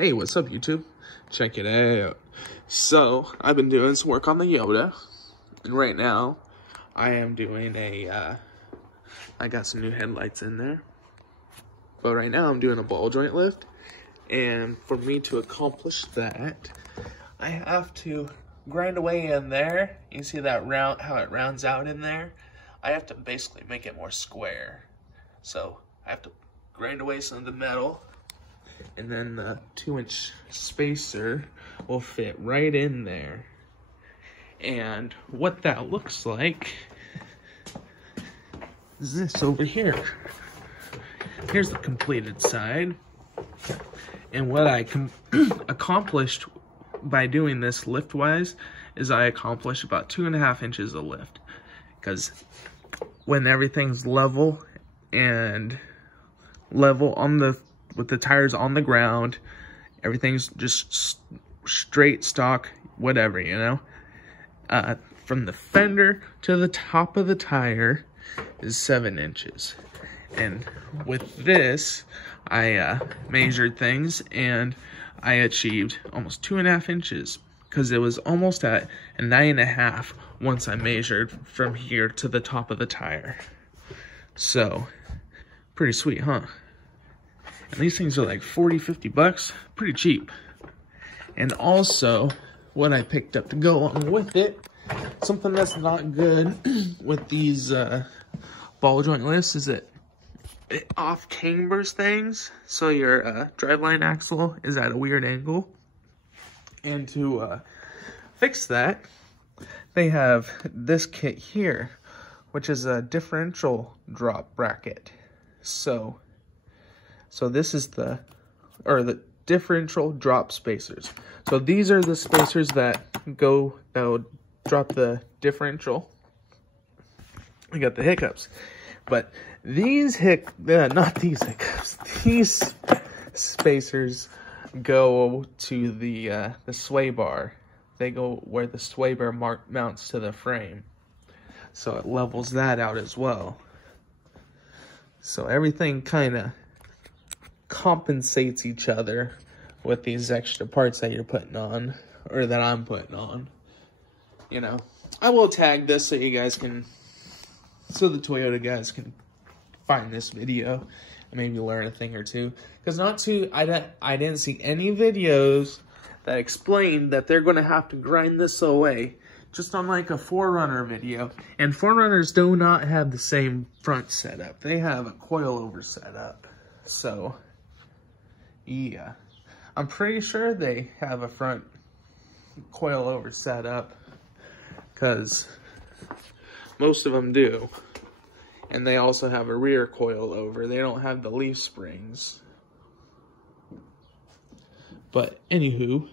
Hey, what's up, YouTube? Check it out. So, I've been doing some work on the Yoda, and right now, I am doing I got some new headlights in there, but right now I'm doing a ball joint lift, and for me to accomplish that, I have to grind away in there. You see that round, how it rounds out in there? I have to basically make it more square. So, I have to grind away some of the metal, and then the 2-inch spacer will fit right in there. And what that looks like is this over here. Here's the completed side. And what I accomplished by doing this lift-wise is I accomplished about 2.5 inches of lift. Because when everything's level and level on the with the tires on the ground, everything's just straight stock, whatever, you know. From the fender to the top of the tire is 7 inches. And with this, I measured things and I achieved almost 2.5 inches, because it was almost at a 9.5 once I measured from here to the top of the tire. So, pretty sweet, huh? And these things are like 40-50 bucks, pretty cheap. And also, what I picked up to go along with it, something that's not good with these ball joint lifts, is it off cambers things, so your driveline axle is at a weird angle. And to fix that, they have this kit here, which is a differential drop bracket. So this is the differential drop spacers. So these are the spacers that will drop the differential. We got the hiccups, but these these spacers go to the sway bar. They go where the sway bar mounts to the frame, so it levels that out as well. So everything kind of compensates each other with these extra parts that you're putting on, or that I'm putting on. You know, I will tag this so you guys can, so the Toyota guys can find this video and maybe learn a thing or two. Because I didn't see any videos that explained that they're going to have to grind this away, just on like a 4Runner video. And 4Runners do not have the same front setup. They have a coilover setup. So, yeah. I'm pretty sure they have a front coilover setup, because most of them do. And they also have a rear coilover. They don't have the leaf springs. But anywho,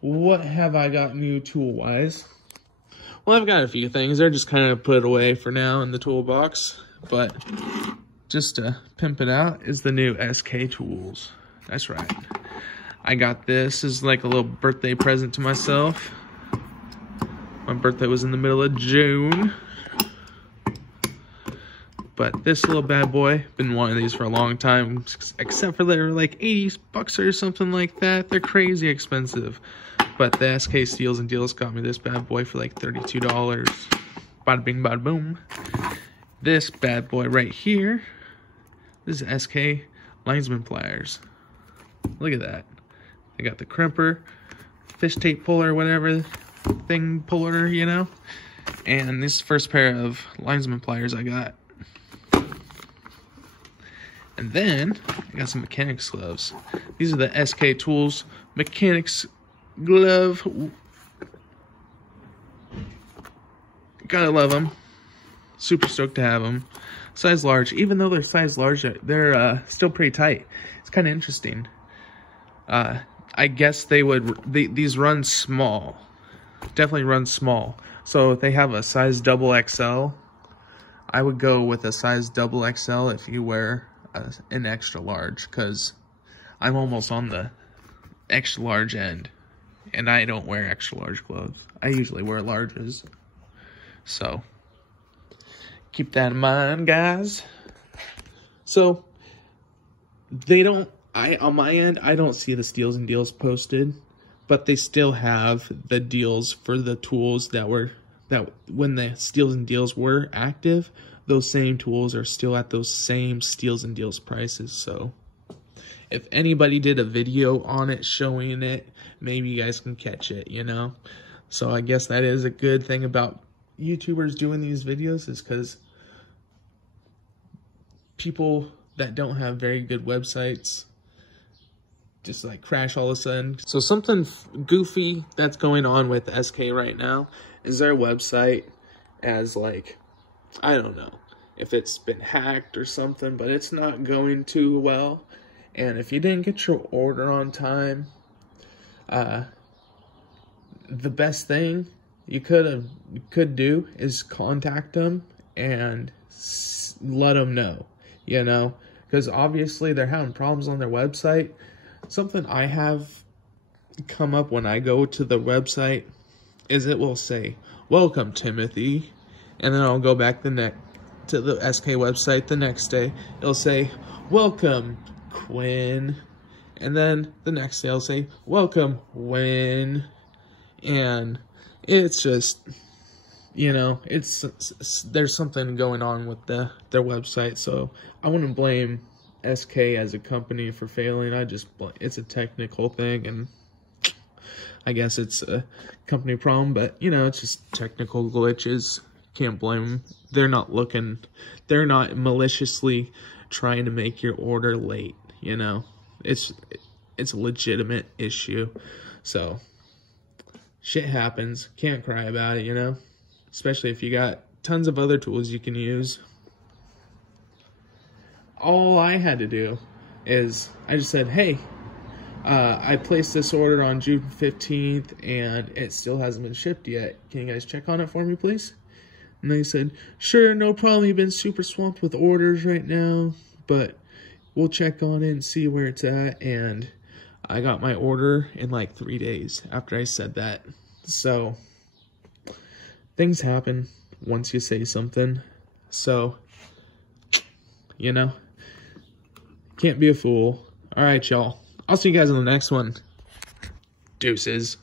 what have I got new tool-wise? Well, I've got a few things. They're just kind of put away for now in the toolbox. But just to pimp it out is the new SK tools. That's right. I got this as like a little birthday present to myself. My birthday was in the middle of June. But this little bad boy, been wanting these for a long time, except for they're like 80 bucks or something like that. They're crazy expensive. But the SK Steals and Deals got me this bad boy for like $32. Bada bing, bada boom. This bad boy right here, this is SK Linesman Players. Look at that. They got the crimper, fish tape puller, whatever thing puller, you know. And this first pair of Linesman Pliers I got. And then I got some mechanics gloves. These are the SK Tools mechanics glove. Gotta love them. Super stoked to have them. Size large. Even though they're size large, they're still pretty tight. It's kind of interesting. I guess these run small. Definitely run small. So if they have a size XXL, I would go with a size XXL if you wear an extra large, because I'm almost on the extra large end, and I don't wear extra large clothes. I usually wear larges. So keep that in mind, guys. So they don't on my end, I don't see the steals and deals posted, but they still have the deals for the tools that when the steals and deals were active, those same tools are still at those same steals and deals prices. So if anybody did a video on it showing it, maybe you guys can catch it, you know? So I guess that is a good thing about YouTubers doing these videos, is because people that don't have very good websites just like crash all of a sudden. So something goofy that's going on with SK right now is their website as like, I don't know if it's been hacked or something, but it's not going too well. And if you didn't get your order on time, the best thing you could do is contact them and let them know, you know, because obviously they're having problems on their website. Something I have come up when I go to the website is it will say, "Welcome, Timothy," and then I'll go back to the SK website the next day. It'll say, "Welcome, Quinn," and then the next day I'll say, "Welcome, Win," and it's just, you know, there's something going on with their website. So I wouldn't blame SK as a company for failing. It's a technical thing, and I guess it's a company problem, but you know, it's just technical glitches. Can't blame them. They're not maliciously trying to make your order late, you know. It's a legitimate issue. So shit happens. Can't cry about it, you know, especially if you got tons of other tools you can use. All I had to do is I just said, "Hey, I placed this order on June 15th and it still hasn't been shipped yet. Can you guys check on it for me, please?" And they said, "Sure, no problem. You've been super swamped with orders right now, but we'll check on it and see where it's at." And I got my order in like 3 days after I said that. So things happen once you say something. So, you know, can't be a fool. All right, y'all. I'll see you guys in the next one. Deuces.